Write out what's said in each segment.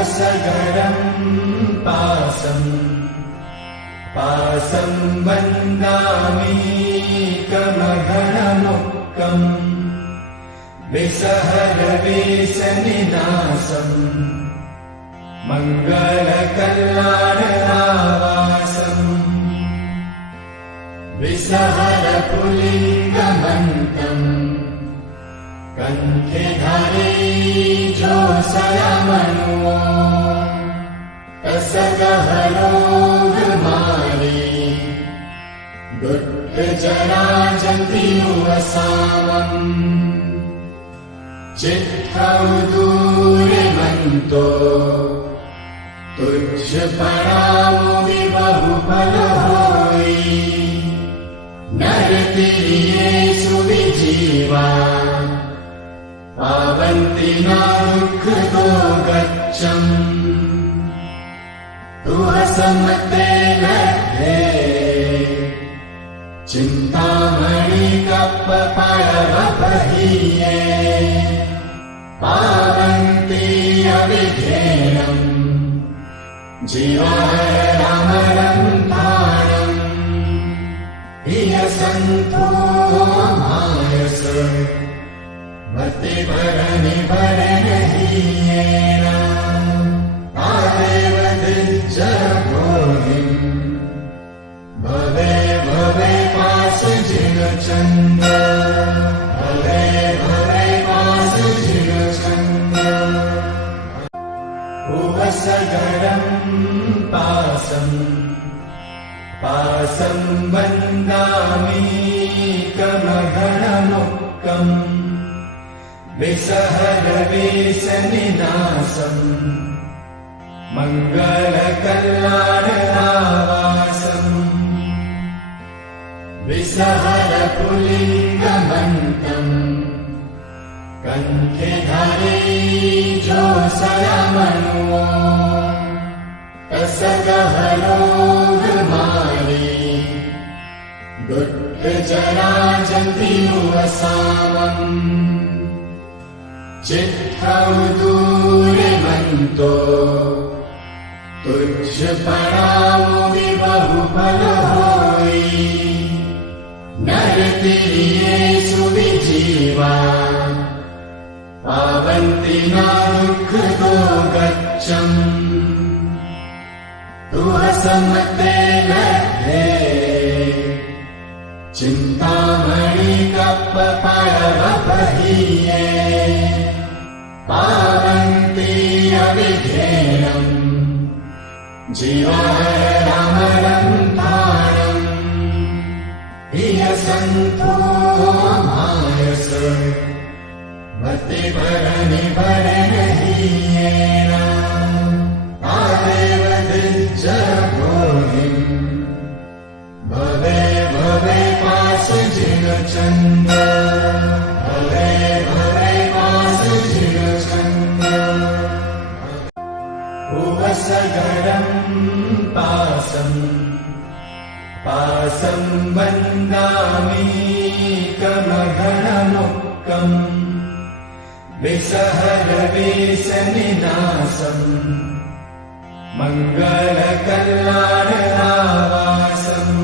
उवसगरम् पासं वन्दामि कमघनमुक्कम् विसहरवेशनिनासम् मङ्गलकल्याणरावासम् विसहरपुलिङ्गमन्तम् कण्ठे धरेजोऽसयमनुवो तसगहरोगमाले दुःखजराजन्तिमुवसामम् चित्तौ दूरमन्तो तुझ परामो विबहुफल होई नरतिरियेषु विजीवा पावन्ति न दुःखतो गच्छम् तुह समते लब्धे चिन्तामणि कप्पपरवपहीये पावन्ति अविधेयम् जीवारमरन्ताणम् इह सन्तो मायस भक्तिपरनिभरणहीयेन तादेव दिज्जभोगिम् भवे भवे पाशजिगचन्द्र भवे भवे पाशजिगचन्द्र उवसगरम् पासं वन्दामि कमघनमुक्कम् विसहरवेशनिनासम् मङ्गलकल्याणरावासम् विसहरपुलिङ्गमन्तम् कण्ठे धरेजोऽसयमनुवो तसगहरोगमाले दुःखजराजन्तिमुवसामम् चित्तौ दूरमन्तो तुझ परामो विबहुफल होई नरतिरियेषु विजीवा पावन्ति न दुःखतो गच्छम् तुह समते लब्धे चिन्तामणि कप्पपरवपहीये पावन्ति अविधेयम् जीवारमरन्ताणम् इह सन्तो मायस भक्तिपरनिभरणहीयेन तादेव दिज्जभोगिम् भवे भवे पाशजिगचन्द्र भवे भवे पाशजिगचन्द्र उवसगरम् पासं वन्दामि कमघनमुक्कम् विसहरवेशनिनासम् मङ्गलकल्याणरावासम्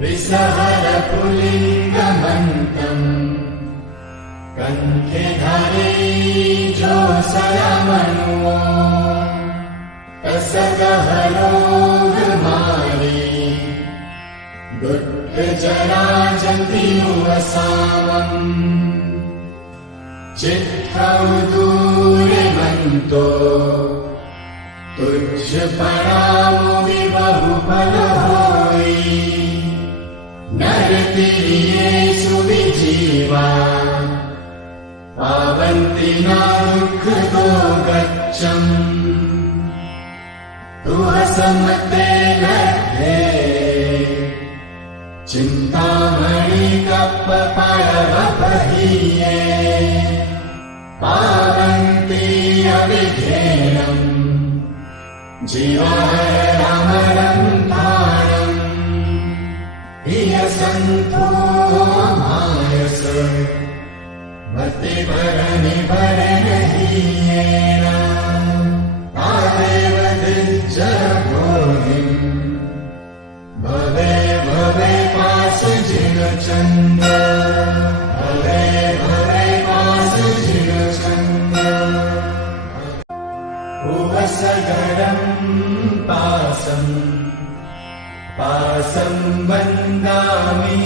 विसहरपुलिङ्गमन्तम् कण्ठे धरेजोऽसयमनुवो तसगहरोगमाले दुःखजराजन्तिमुवसामम् चित्तौ दूरमन्तो तुझ परामो विबहुफल होई नरतिरियेषु विजीवा पावन्ति न दुःखतो गच्छम् तुह समते लब्धे चिन्तामणि कप्पपरवपहीये पावन्ति अविधेयम् जीवारमरन्ताणम् इह सन्तो मायस भक्तिपरनिभरणहीयेन उपसगरम् पासम् पासम् वन्दामि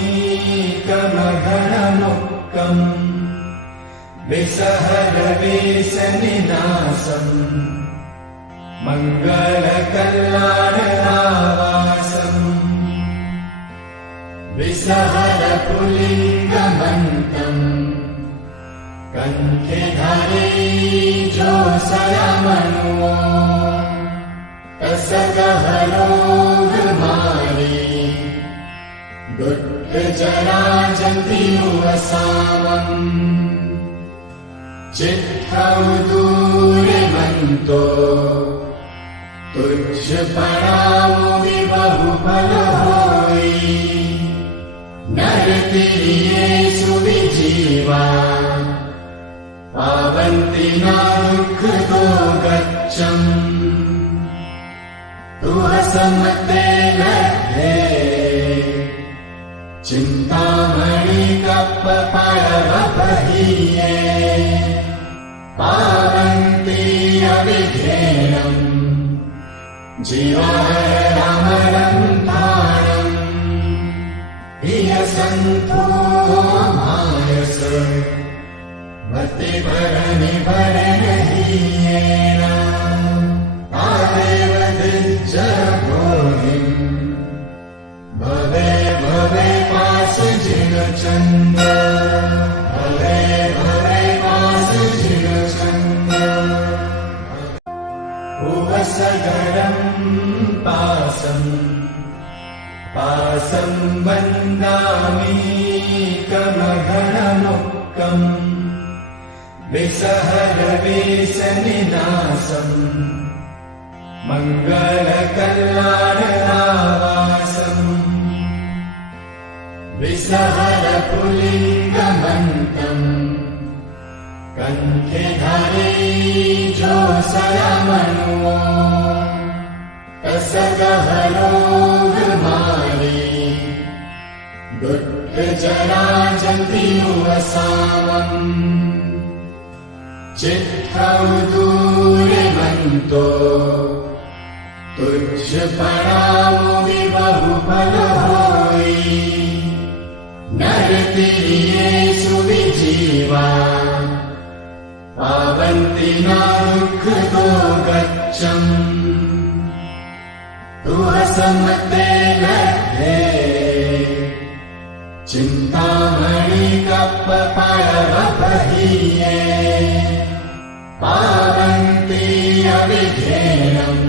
कमघनमुक्कम् विसहरवेशनिनासम् मङ्गलकल्याणरावासम् विसहरपुलिङ्गमन्तम् कण्ठे धारे जोषयामनो तसगहरोगमारे दुःखजराजन्तियुवसामम् चित्तौ दूरमन्तो तुच्छ परामो विबहुफल होई नरतिर्येषु विजीवा पावन्ति न दुःखदो गच्छम् तुह समते लभ्ये चिन्तामणि कप्पपरवपहीये पावन्ति अविघ्नेनम् जीवारमरन्ताणम् इह सन्तो मायस मतिभरनिभरणहीयेन तादेव दिज्जभोगिम् भवे भवे पाशजिगचन्द्र भवे भवे पाशजिगचन्द्र उपसगरम् पासम् पासम् वन्दामि कमघनमुक्कम् विसहरवेशनिनासम् मङ्गलकल्याणरावासम् विसहरपुलिङ्गमन्तम् कण्ठे धारे जोषयामनो तसगहरोगमारे दुःखजराजन्तियुवसामम् चित्तौ दूरमन्तो तुच्छ परामो विबहुफल होई नरतिर्येषु विजीवा पावन्ति न दुःखदो गच्छम् तुह समते लभ्ये चिन्तामणि कप्पपरवपहीये पावन्ति अविघ्नेनम्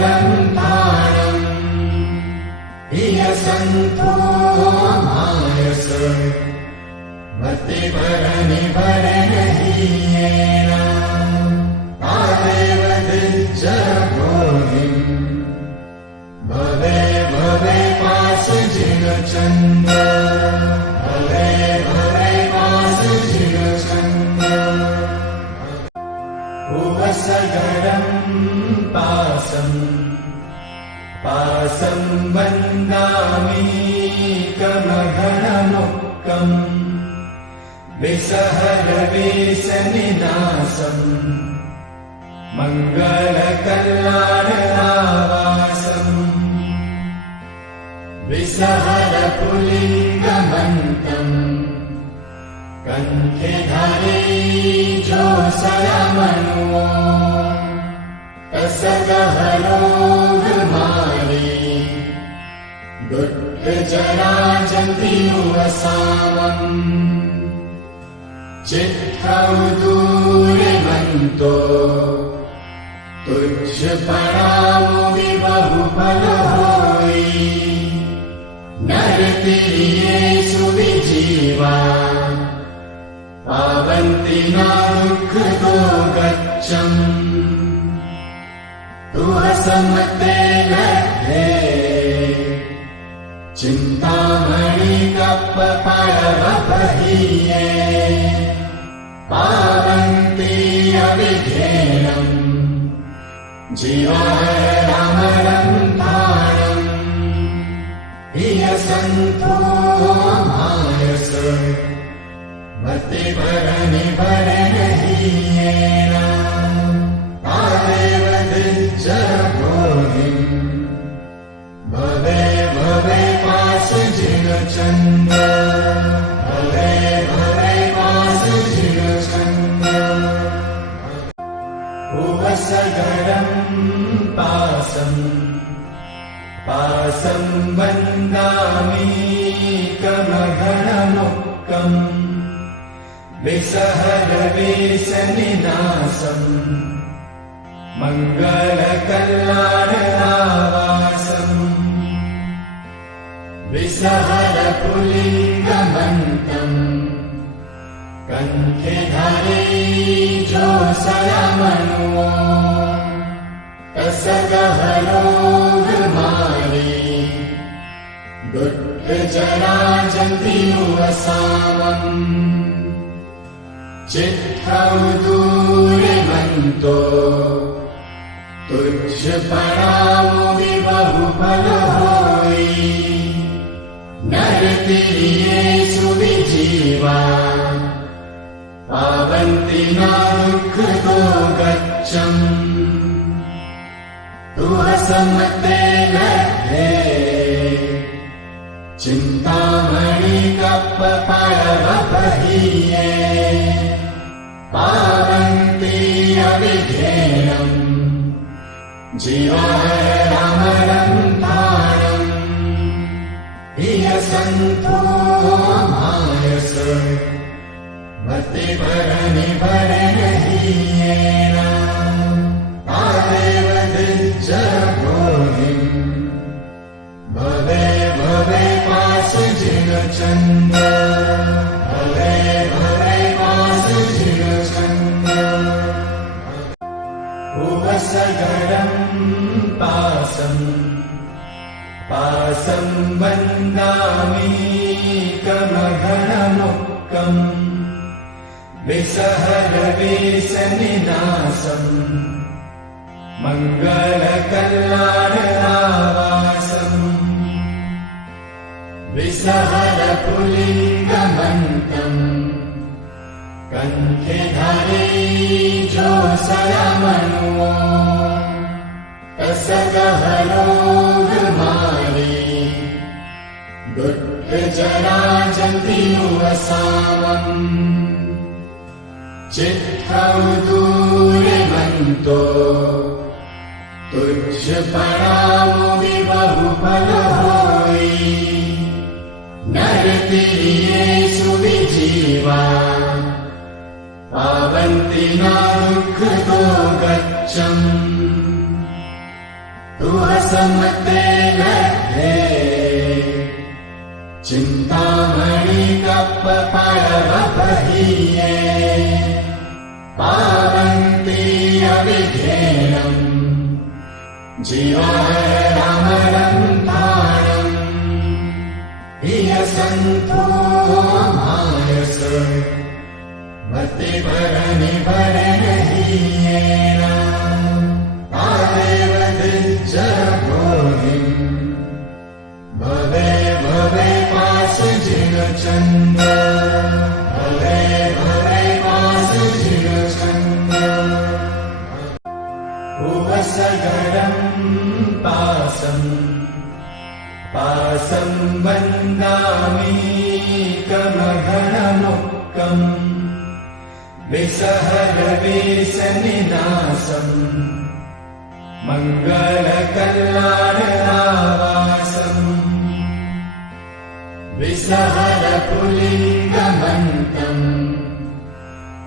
जीवारमरन्ताणम् इह सन्तो मायस मतिभरनिभरणहीयेन तादेव दिज्जभोगिम् भवे भवे पाशजिगचन्द्र भवे भवे पाशजिगचन्द्र उपसगरम् पासम् पासम् वन्दामि कमघनमुक्कम् विसहरवेशनिनासम् मङ्गलकल्याणरावासम् विसहरपुलिङ्गमन्तम् कण्ठे धारे जोषयामनो तसगहरोगमारे दुःखजराजन्तियुवसामम् चित्तौ दूरमन्तो तुच्छ परामो विबहुफल होई नरतिर्येषु विजीवा पावन्ति न दुःखदो गच्छम् तुह समते लभ्ये चिन्तामणि कप्पपरवपहीये पावन्ति अविघ्नेनम् जीवारमरन्ताणम् इह सन्तो मायस मतिभरनिभरणहीयेन चन्द्र भवे भवे वासजिगचन्द्र उवसगरम् पासं वन्दामि कमघनमुक्कम् विसहरवेशनिनासम् मङ्गलकल्याणरावासम् विसहरपुलिङ्गमन्तम् कण्ठे धरे जोषयमनुवो तसगहरोगमारे दुःखजराजन्तिमुवसामम् चित्तौ दूरमन्तो तुच्छ परामो विबहुफल होई नरतिर्येषु विजीवा पावन्ति न दुःखतो गच्छम् तुहसमते लभ्ये चिन्तामणि कप्पपरवपहीये पावन्ति अविधेयम् जीवारमरम् धारम् इह सन्तो मायस मतिभरनिभरनहीयेन तादेव दिज्जभोगिम् भवे भवे वासजिगचन्द्र भवे भवे वासजिगचन्द्र उवसगरम् पासं वन्दामि कमघनमुक्कम् विसहरवेशनिनासम् मङ्गलकल्याणरावासम् विसहरपुलिङ्गमन्तम् कण्ठे धरे जोषयमनुवो तसगहरोगमारे दुःखजराजन्तिमुवसामम् चित्तौ दूरमन्तो तुच्छ परामो विबहुफल होई नरतिर्येषु विजीवा पावन्ति न दुःखतो गच्छम् तुहसमते लभ्ये चिन्तामणि कप्पपरवपहीये पावन्ति अविधेयम् जीवारमरम् धारम् इह सन्तो मायस मतिभरनिभरनहीयेन तादेव दिज्जभोगिम् भवे भवे वासजिगचन्द्र भवे भवे वासजिगचन्द्र उवसगरम् पासं वन्दामि कमघनमुक्कम् विसहरवेशनिनासम् मङ्गलकल्याणरावासम् विसहरपुलिङ्गमन्तम्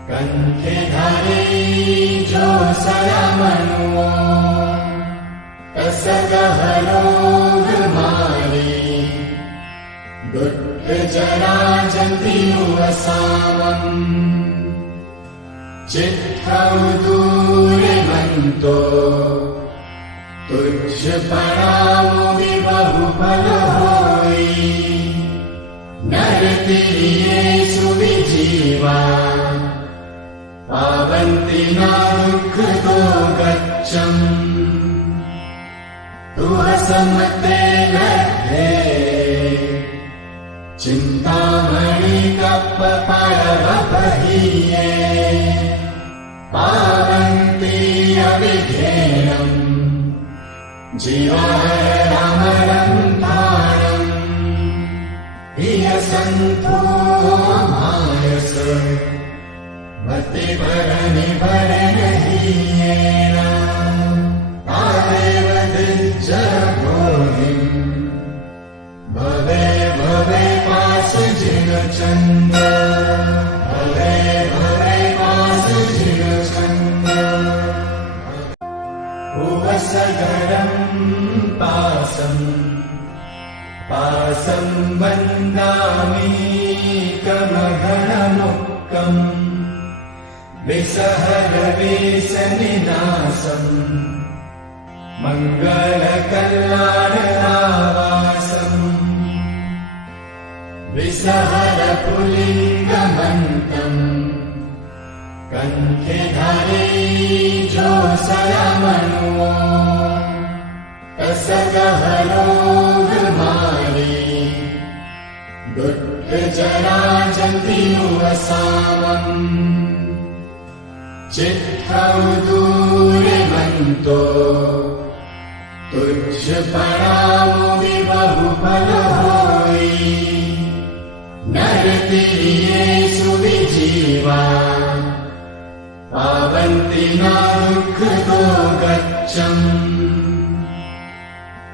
कण्ठे धरे जोषयमनुवो तसगहरोगमारे दुःखजराजन्तिमुवसामम् चित्तौ दूरमन्तो तुच्छ परामो विबहुफल होई नरतिर्येषु विजीवा पावन्ति न दुःखतो गच्छम् तुहसमते लभ्ये चिन्तामणि कप्पपरवपहीये पावन्ति अविधेयम् जीवारमरम् धारम् सन्तो मायस मतिभरनि भरणहीयेन तादेव दिज्जगोहिम् भवे भवे पास जिनचन्द भवे भवे पास जिनचन्द उवसगरम् पासम् पासं वन्दामि कमघनमुक्कम् विसहरवेशनिनासम् मङ्गलकल्याणरावासम् विसहरपुलिङ्गमन्तम् कण्ठे धारे जोसलमनुवो तसगहरोगमारे दुःखजराजन्तिनुवसामम् चित्तौ दूरमन्तो तुच्छ परामो विबहुफल होई नरतिरियेषु विजीवा पावन्ति न दुःखतो गच्छम्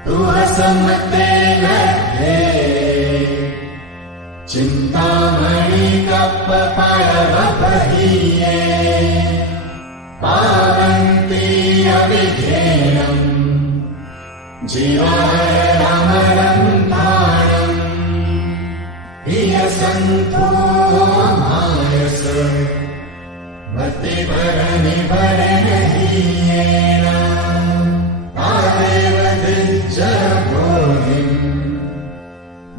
तुहसमते लभ्ये चिन्तामणि कप्पपरवपहीये पावन्ति अविधेयम् जीवारमरम् ताणम् इह सन्तो मायस मतिभरनि भरणहीयेन तादेव दिज्जगोहिम्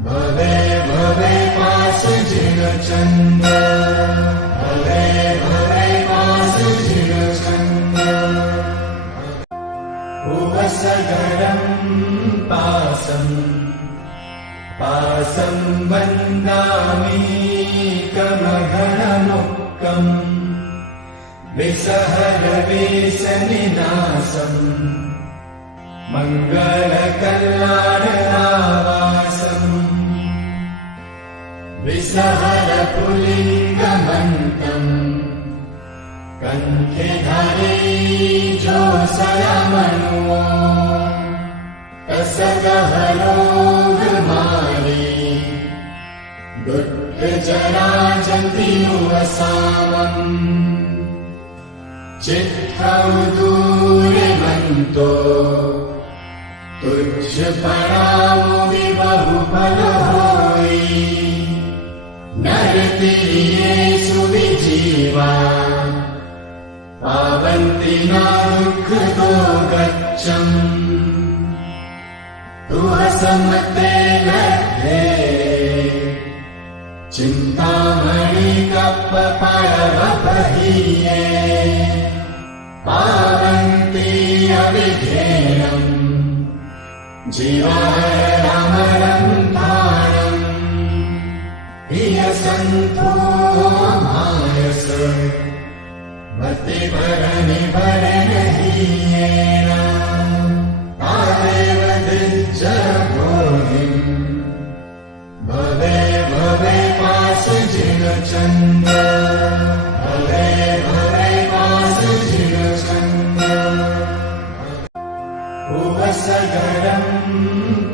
भवे भवे पास जिनचन्द भवे भवे पास जिनचन्द उवसगरम् पासम् पासं वन्दामि कमघनमुक्कम् विसहरवेशनिनासम् मङ्गलकल्याणरावासम् विसहरपुलिङ्गमन्तम् कण्ठे धारे जोसलमनुवो तसगहरोगमारे दुःखजराजन्तिनुवसामम् चित्तौ दूरमन्तो तुच्छ परामो विबहुफल होई नरतिरियेषु विजीवा पावन्ति न दुःखतो गच्छम् तुहसमते लभ्ये चिन्तामणि कप्पपरवपहीये पावन्ति अविधेयम् जीवारमरम् ताणम् इह सन्तो मायस मतिभरनि भरणहीयेन तादेव दिज्जगोहिम् भवे भवे पास जिनचन्द भवे भवे पास जिनचन्द उवसगरम्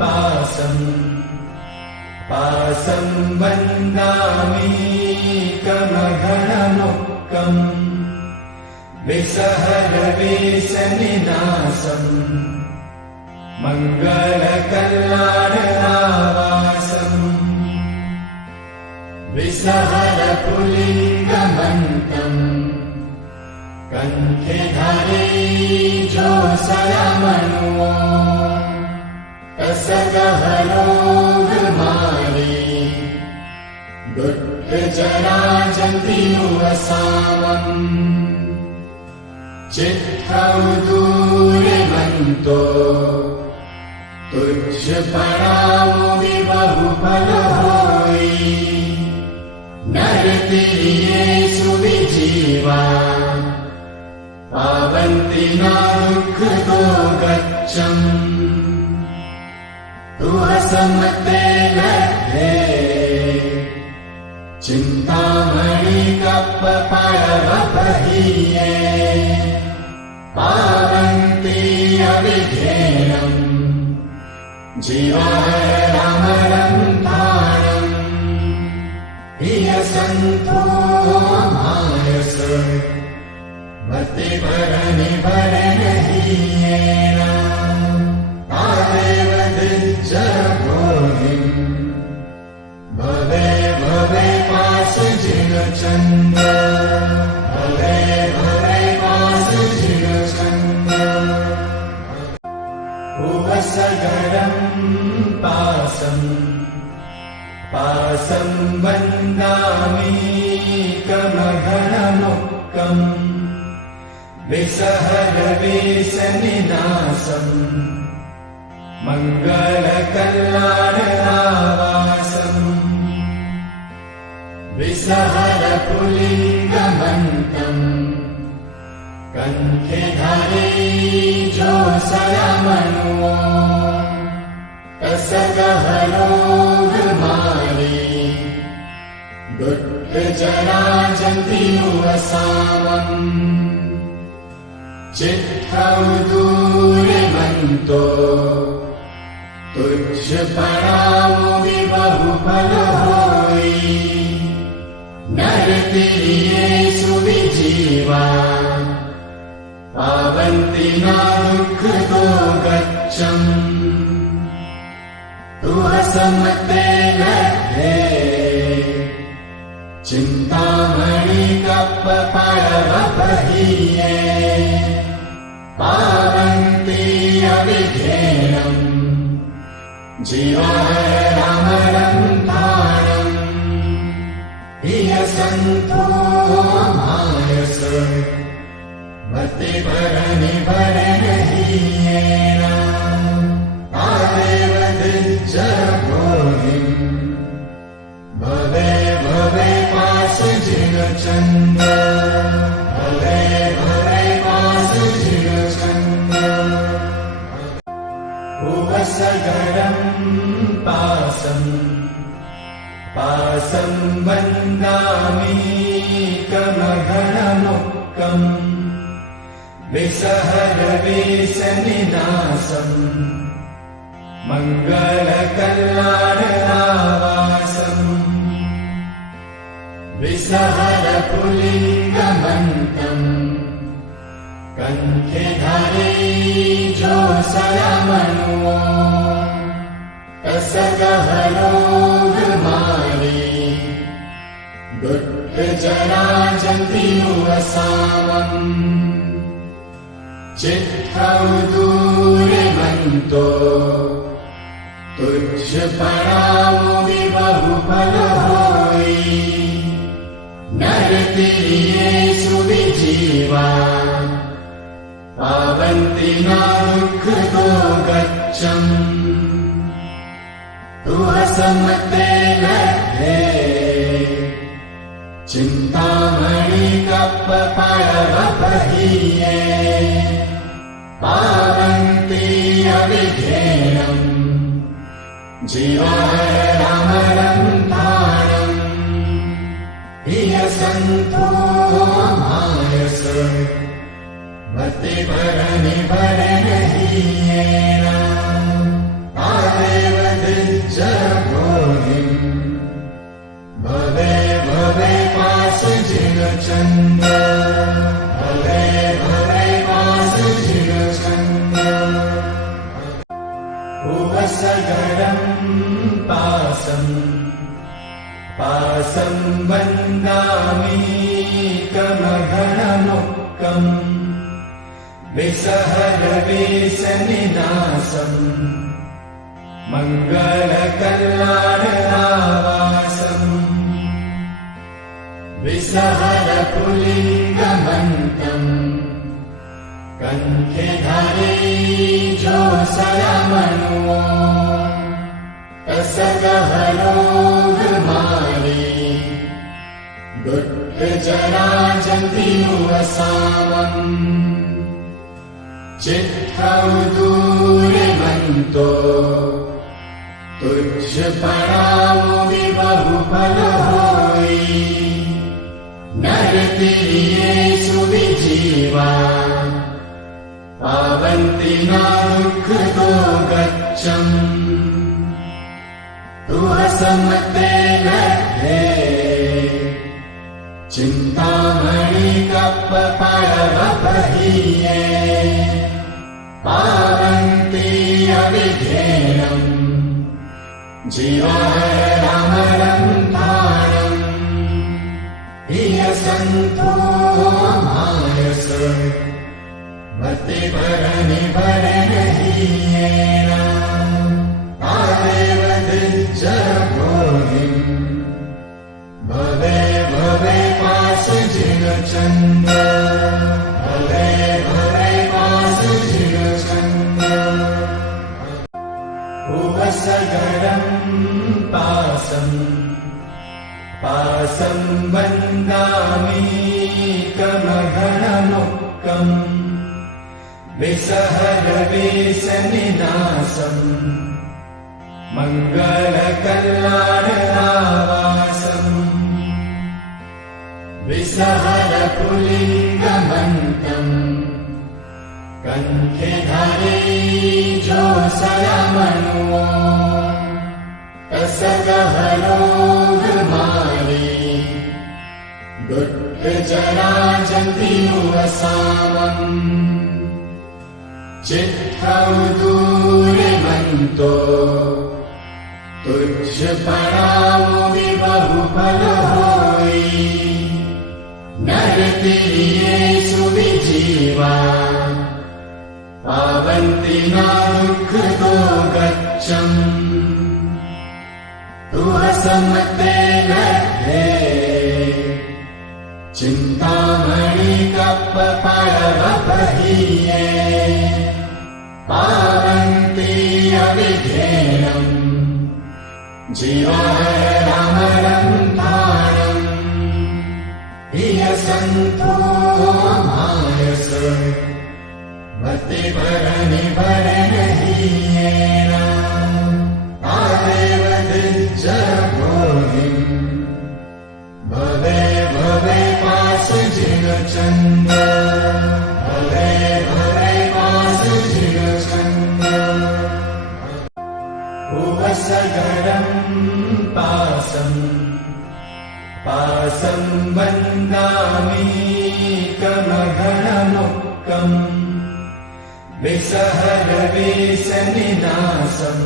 पासम् पासं वन्दामि कमघनमुक्कम् विसहरवेशनिनासम् मङ्गलकल्याणरावासम् विसहरपुलिङ्गमन्तम् कण्ठे धारे जोसलमनुवो तसगहरोगमारे दुःखजराजन्तिनुवसामम् चित्तौ दूरमन्तो तुच्छ परामो विबहुफल होई नरतिरियेषु विजीवा पावन्ति न दुःखतो गच्छम् तुहसमते लभ्ये कप्पपरवपहीये पावन्ति अविधेयम् जीवामरं थाणम् हियसन्तो मायस भक्तिपरनिपरनहीयेन तादेव दिज्जभोधिम् भवे भवे पासजिगचन्द्र भवे भवे पासजिगचन्द्र उवसगरम् पासं वन्दामि कमघनमुक्कम् विसहरवेशनिनासम् मङ्गलकल्याणरावासम् विसहरपुलिङ्गमन्तम् कण्ठे धारे जोसरमनुवो तसगहरोगमाले दुःखजराजन्तिमुवसामम् चित्तौ दूरमन्तो तुच्छ परामो विबहुफलहोयि नरतिर्येषु विजीवा पावन्ति न दुःखतो गच्छम् तुहसमते लभ्ये चिन्तामणि कप्पपरवपहीये पावन्ति अविधेयम् जीवामरं थाणम् हियसन्तो मायस भक्तिपरनिपरनहीयेन तादेव दिज्जभोधिम् भवे भवे पासजिगचन्द्र भवे भवे पासजिगचन्द्र उवसगरम् पासं वन्दामि कमघनमुक्कम् विसहरवेशनिनासम् मङ्गलकल्याणरावासम् विसहरपुलिङ्गमन्तम् कण्ठे धारे जोसरमनुवो तसगहरोगमाले दुःखजराजन्तिमुवसामम् चित्तौ दूरमन्तो तुच्छ परामो विबहुफलहोयि नरतिर्येषु विजीवा पावन्ति न दुःखतो गच्छम् तुहसमते लभ्ये चिन्तामणि कप्पपरवपहीये पावन्ति अविधेयम् जीवामरं थाणम् हियसन्तो मायस भक्तिपरनिपरनहीयेन तादेव दिज्जभोधिम् भवे भवे पासजिगचन्द्र भवे भवे पासजिगचन्द्र उवसगरम् पासं वन्दामि कमघनमुक्कम् विसहरवेशनिनासम् मङ्गलकल्याणरावासम् विसहरपुलिङ्गमन्तम् कण्ठे धारे जोसरमनुवो तसगहरोगमाले दुःखजराजन्तिमुवसामम् चित्तौ दूरमन्तो तुच्छ परामो विबहुफलहोयि नरतिर्येषु विजीवा पावन्ति न दुःखतो गच्छम् तुहसमते लब्धे चिन्तामणि कप्पपरवपहीये पावन्ति अविधेयम् जीवाहरमरम् ताणम् हियसन्तो मायस भक्तिपरनिभरणहीयेन तादेव दिज्जभोधिम् भवे भवे पाशजिगचन्द्र भवे भवे पाशजिगचन्द्र उवसगरम् पासं वन्दामि कमघनमुक्कम् विसहरवेशनिनासम् मङ्गलकल्याणरावासम् विसहरपुलिङ्गमन्तम् कण्ठे धरे जोषयमनुवो तसगहरोगमाली दुःखजराजन्तिमुवसामम् चित्तौ दूरमन्तो तुच्छ परामो विबहुफल होई नरतिर्येषु विजीवा पावन्ति न दुःखतो गच्छम् तुहसमते लब्धे चिन्तामणि कप्पपरवपहीये पावन्ति अविधेयम् जीवाहरमरम् ताणम् हियसन्तो मायस भक्तिपरनिभरणहीयेन तादेव दिज्जभोधिम् भवे भवे पाशजिगचन्द्र भवे भवे पाशजिगचन्द्र उवसगरम् पासं वन्दामि कमघनमुक्कम् विसहरवेशनिनासम्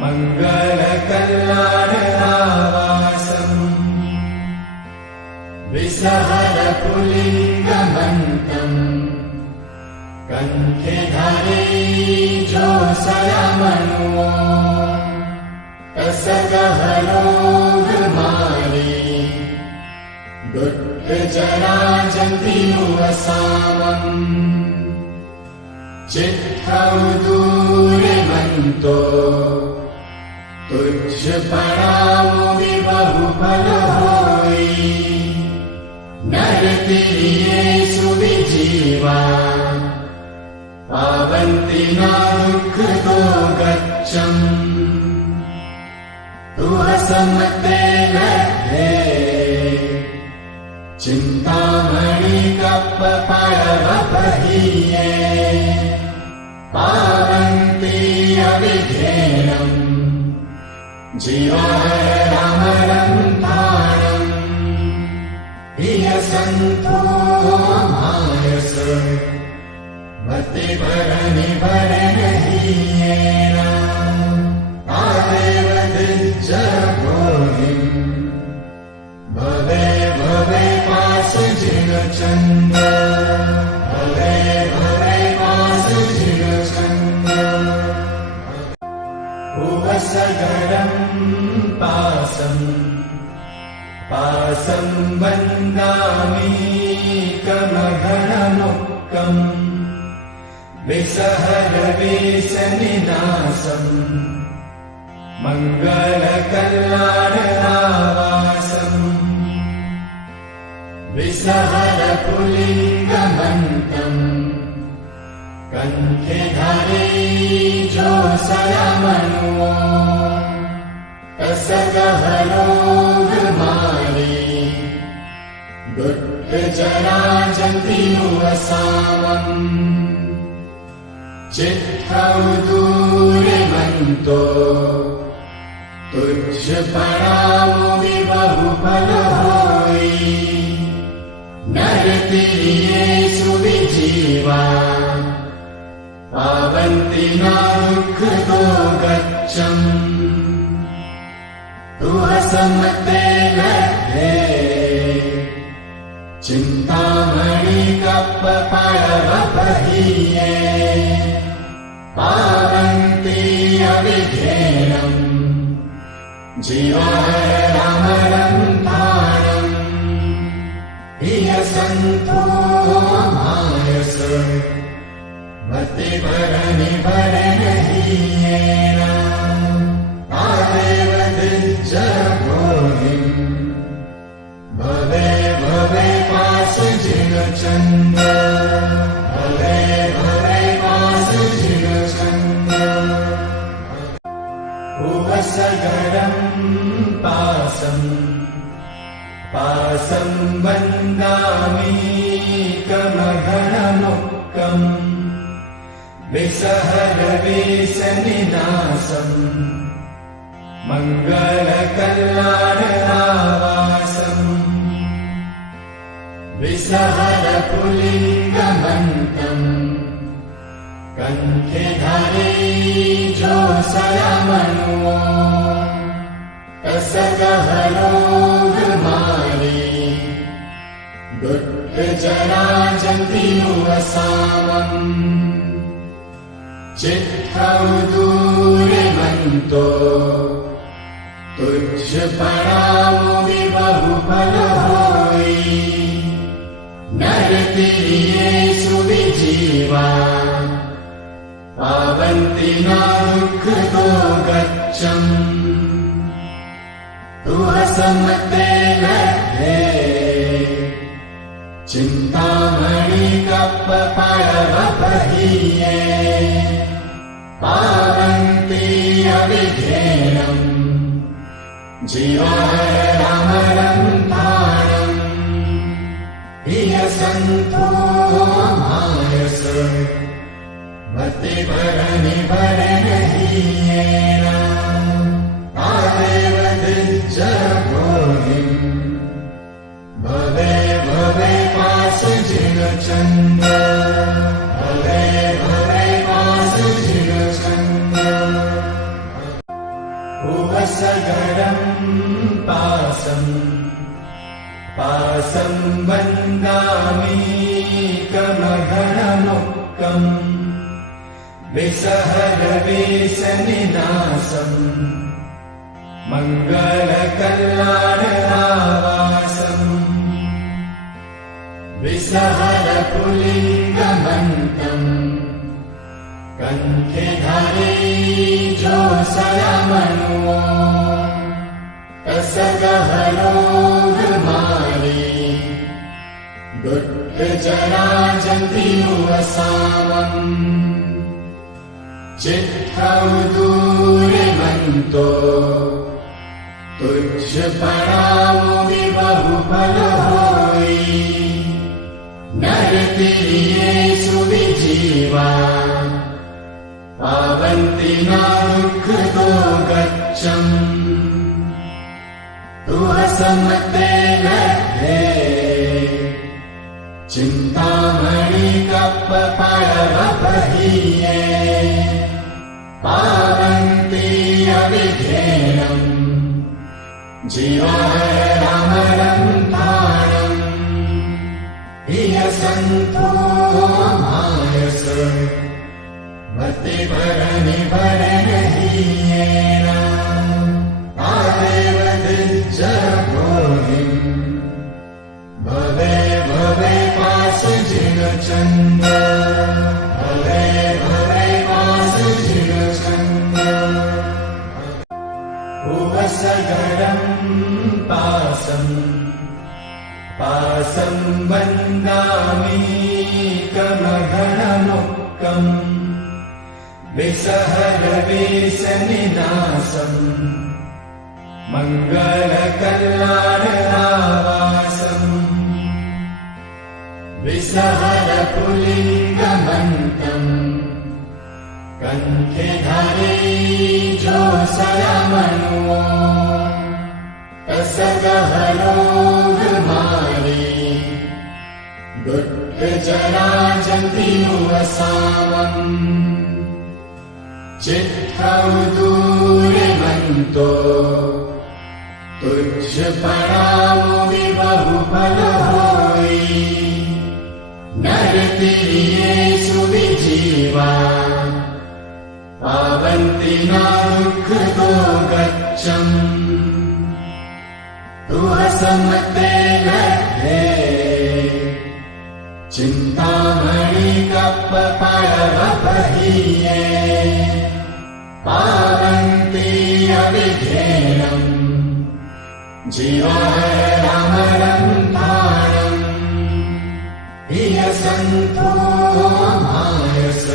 मङ्गलकल्याणरावासम् विसहरपुलिङ्गमन्तम् कण्ठे धरे जोषयमनुवो तसगहरोगमाली दुःखजराजन्तिमुवसामम् चित्तौ दूरमन्तो तुच्छ परामो विबहुफल होई नरतिर्येषु विजीवा पावन्ति न दुःखतो गच्छम् तुहसमते लब्धे चिन्तामणि कप्पपरवपहीये पावन्ति अविधेयम् जीवाहरमरम् ताणम् हियसन्तो मायस भक्तिपरनिभरणहीयेन तादेव दिज्जभोधिम् भवे भवे पाशजिगचन्द्र भवे भवे पाशजिगचन्द्र उवसगरम् पासं वन्दामि कमघनमुक्कम् विसहरवेशनिनासम् मङ्गलकल्याणरावासम् विसहरपुलिङ्गमन्तम् कण्ठे धरे जोषयमनुवो तसगहरोगमाली दुःखजराजन्तिमुवसामम् चित्तौ दूरिमन्तो तुझ परामुनि बहुफल होई नरतिरिये सुविजीवा पावन्ति न दुःख दो गच्छम् तुह समते लभे चिन्तामणि कप्पपरवपहीये पावन्ति अविधेयम् जीवारमरन्तारम् हिय सन्तो मायस मतिभरनिभरणहीयेन आदेव दिज्जभोहिम् भवे भवे पास जिगचन्द्र भवे भवे पास जिगचन्द्र उवसगरम् पासं वन्दामि कमघनमुक्कम् विसहरवेशनिनासम् मङ्गलकल्याणरावासम् विसहरपुलिङ्गमन्तम् कण्ठे धरे जोषयमनुवो तसगहरोगमाली दुःखजराजन्तिमुवसामम् चित्तौ दूरिमन्तो तुझ परामुनि बहुफल होई नरतिरिये सुविजीवा पावन्ति न दुःख दो गच्छम् तुह समते लभे चिन्तामणि कप्पपरवपहीये पावन्ति अविधेयम् जीवारमरन्तारम् हिय सन्तो मायस मतिभरनिभरणहीयेन आदेव दिज्जभोहिम् भवे भवे पास जिगचन्द्र भवे भवे पास जिगचन्द्र उवसगरम् पासं वन्दामि कमघनमुक्कम् विसहरवेशनिनासम् मङ्गलकल्याणरावासम् विसहरपुलिङ्गमन्तम् कण्ठे धरे जोषयमनुवो तसगहरोगमाली दुःखजराजन्तिमुवसामम् चित्तौ दूरिमन्तो तुझ परामुनि बहुफल होई नरतिरिये सुविजीवा पावन्ति न दुःख दो गच्छम् तुह समते लभे चिन्तामणि कप्पपरवपहीये पावन्ति अविधेयम् जीवारमरन्तारम् हिय सन्तो मायस मतिभरनिभरणहीयेन आदेव दिज्जभोहिम् भवे भवे पास जिगचन्द्र भवे भवे पास जिगचन्द्र उवसगरम् पासं वन्दामि कमघनमुक्कम् विसहरवेशनिनासम् मङ्गलकल्याणरावासम् विसहर पुलिङ्गमन्तम् कण्ठे धरे जो सयमनो तसगहरोगमारे दुःखजराजन्तिमुवसामम् चित्तौ दूरे मन्तो तुझ परामुनि बहुफल होई नरतिरिये सुविजीवा पावन्ति न दुःख दो गच्छम् तुह समते लभे चिन्तामणि कप्पपरवपहीये पावन्ति अविधेयम् जीवारमरन्ताणम् हिय सन्तो मायस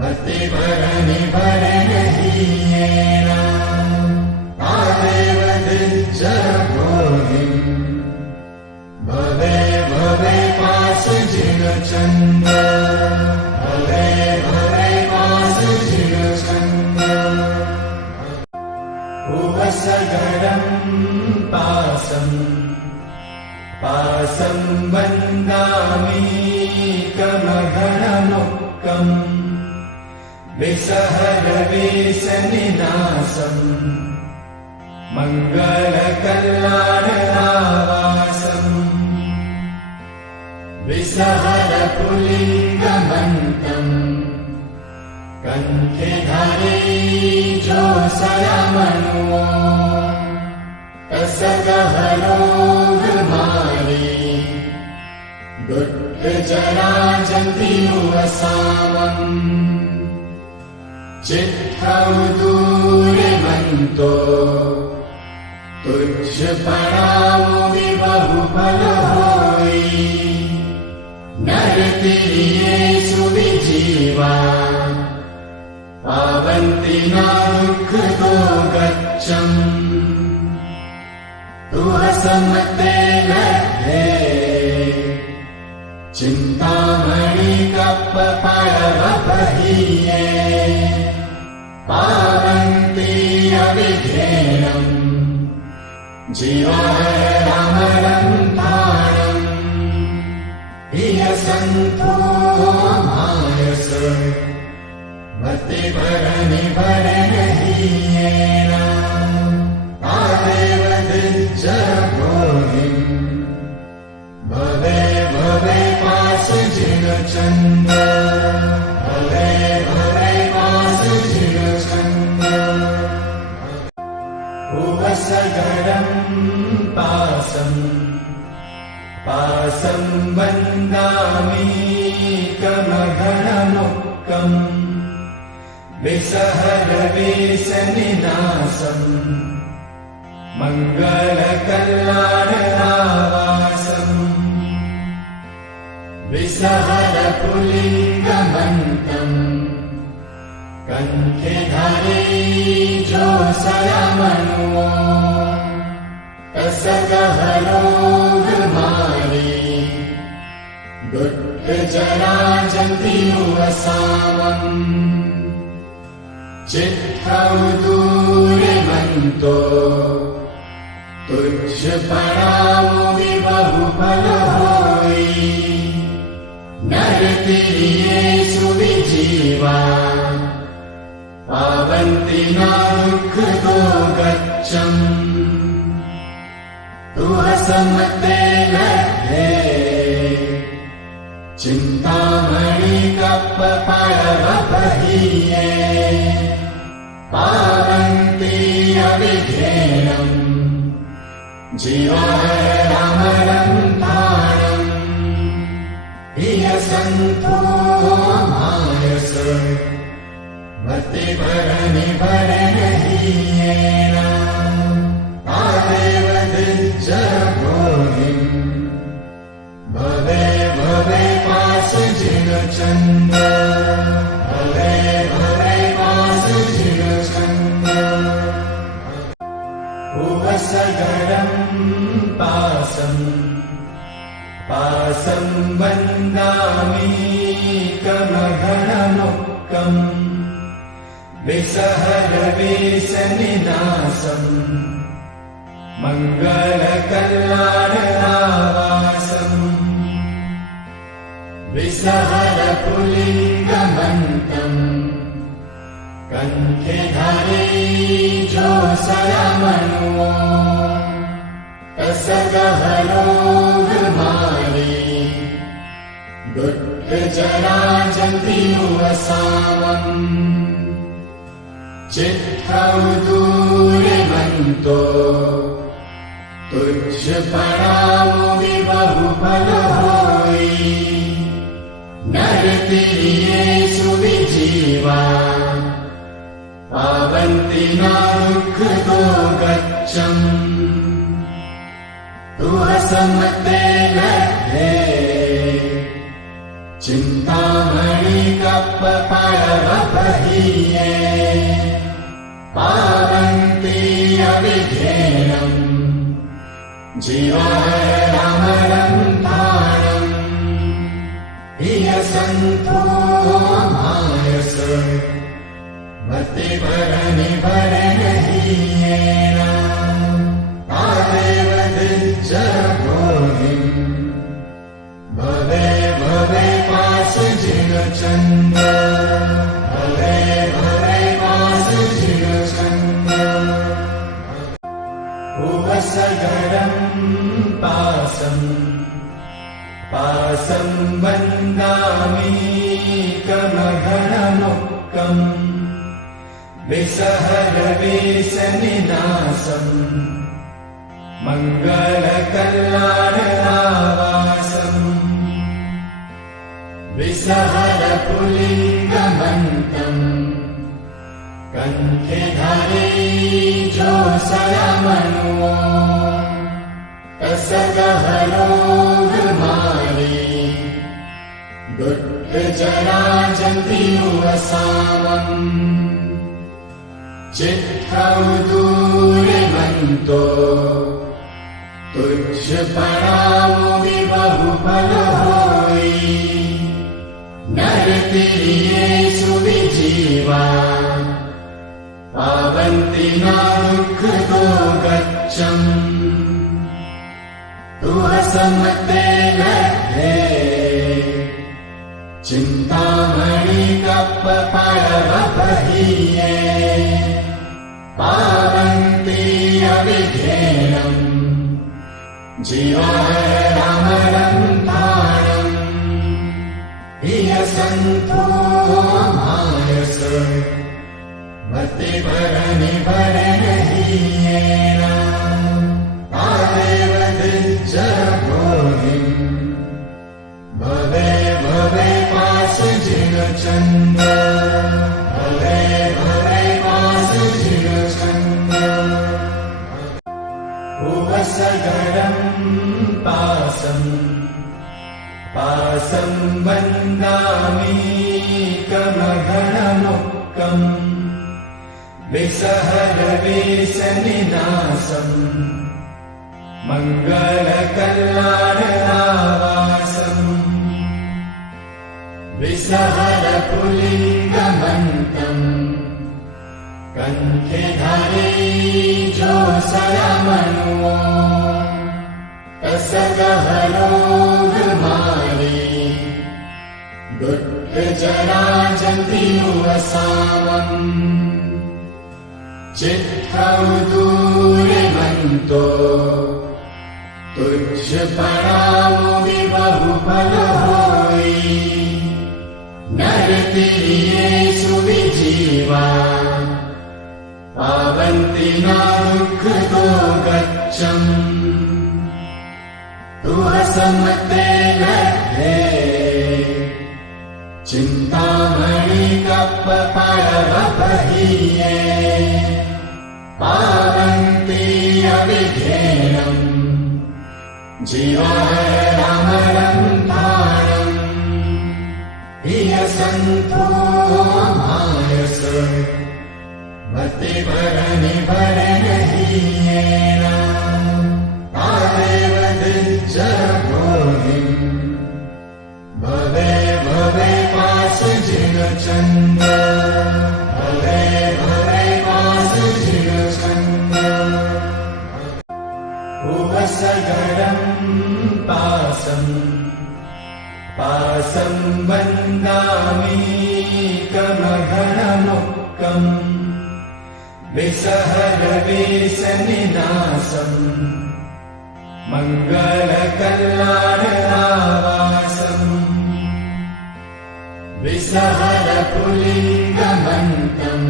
मतिभरनिभरणहीयेन तादेव दिज्जभोगिम् भवे भवे पास जिगचन्द्र भवे भवे पास जिगचन्द्र उवसगरम् पासं वन्दामि कमघनमुक्कम् विसहरवेशनिनासम् मङ्गलकल्याणरावासम् विसहर पुलिङ्गमन्तम् कण्ठे धरे जो सयमनो तसगहरोगमारे दुःखजराजन्तिमुवसामम् चित्तौ दूरे मन्तो तुझ परामुनि बहुफल होई नरतिरिये सुविजीवा पावन्ति न दुःख दो गच्छम् तुह समते लभे चिन्तामणि कप्पपरवपहीये पावन्ति अविधेयम् जीवारमरन्ताणम् हिय सन्तो मायस मतिभरनिभरणहीयेन तादेव दिज्जभोगिम् भवे भवे पास जिगचन्द्र भवे भवे पास जिगचन्द्र उवसगरम् पासं वन्दामि कमघनमुक्कम् विसहरवेशनिनासम् मङ्गलकल्याणरावासम् विसहर पुलिङ्गमन्तम् कण्ठे धरे जो सयमनो तसगहरोगमारे दुःखजराजन्तिमुवसामम् चित्तौ दूरे मन्तो तुझ परामुनि बहुफल होई नरतिरिये सुविजीवा पावन्ति न दुःख दो गच्छम् तुह समते लभे चिन्तामणि कप्पपरवपहीये पावन्ति अविधेयम् जीवारमरन्ताणम् हिय सन्तो मायस मतिभरनिभरणहीयेन तादेव दिज्जभोगिम् भवे भवे पास जिगचन्द्र भवे भवे पास जिगचन्द्र उवसगरम् पासं वन्दामि कमघनमुक्कम् विसहरवेशनिनासम् मङ्गलकल्याणरावासम् विसहरपुलिङ्गमन्तम् कण्ठे धारयिजोऽसरमणो तसगहरोगमाली दुःखजराजन्तिमुवसामम् चित्तौ दूरमन्तो तुच्छपणामो विबहुफलो होयि नरतिर्येषु विजीवा पावन्ति न दुःखतो गच्छम् तुहसमते लब्धे चिन्तामणि कप्पपरवपहीये पावन्ति अविधेयम् जीवहरमरन्ताणम् इयसन्तो मायस मतिभरणिभरणहीयेन तादेव दिज्जभोगिम् भवे भवे पाशजिगचन्द्र भवे भवे पाशजिगचन्द्र उवसगरम् पासं वन्दामि कमघनमुक्कम् विसहरवेशनिनासम् मङ्गलकल्याणरावासम् विसहरपुलिङ्गमन्तम् कण्ठे धारयिजोऽसरमणो तसगहरोगमाली दुःखजराजन्तिमुवसामम् चित्तौ दूरमन्तो तुच्छपणामो विबहुफलो होयि नरतिर्येषु विजीवा पावन्ति न दुःखतो गच्छम् तुहसमते लब्धे चिन्तामणि कप्पपरवपहीये पावन्ति अविधेयम् जीवहरमरन्ताणम् इयसन्तो मायस मतिभरणिभरणहीयेन तादेव दिज्जभोगिम् भवे भवे पाशजिगचन्द्र भवे भवे पाशजिगचन्द्र उवसगरम् पासं वन्दामि कमघनमुक्कम् विसहरवेशनिनासम् मङ्गलकल्याणरावासम् विसहरपुलिङ्गमन्तम् कण्ठे धारयिजोऽसरमणो तसगहरोगमाली दुःखजराजन्तिमुवसामम् चित्तौ दूरमन्तो तुच्छपणामो विबहुफलो होयि नरतिर्येषु विजीवा पावन्ति न दुःखतो गच्छम् तुहसमते लब्धे चिन्तामणि कप्पपरवपहीये पावन्ति अविधेयम् जीवहरमरन्ताणम् इयसन्तो मायस मतिभरणिभरणहीयेन तादेव दिज्जभोगिम् भवे पास जिन चंद्र भवे भवे पास जिन चंद्र उवसगरं पासं पासं वन्दामि कमघनमुक्कम् विसहरवेशनिनासम् मङ्गलकल्याणरावासम् विसहरपुलिङ्गमन्तम्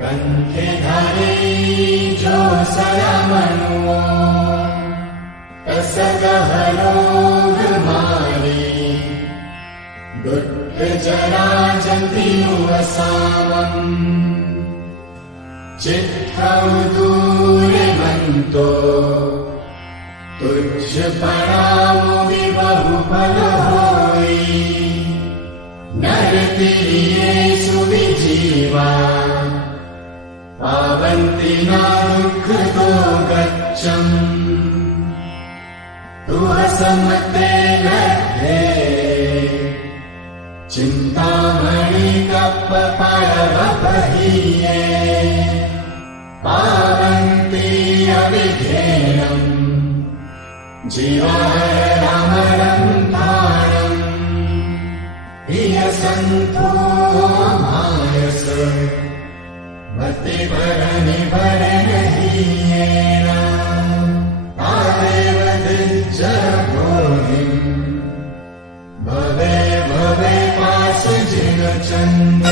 कण्ठे धारे जोसलमनुवो तसगहरोगमारे दुःखजराजन्तिमुवसामम् चित्तौ दूरमन्तो तुझ परामो बहुफल होई नरतिरिये सुविजीवा पावन्ति न दुःखतो गच्छम् तुह समते लब्धे चिन्तामणि कप्पपरवपहीये पावन्ति अविधेयम् जीवारमरं ताणम् इह सन्तो मायस मतिभरनिभरनहीयेन तादेव दिज्जरभोनिम् भवे भवे पास जिन चन्द्र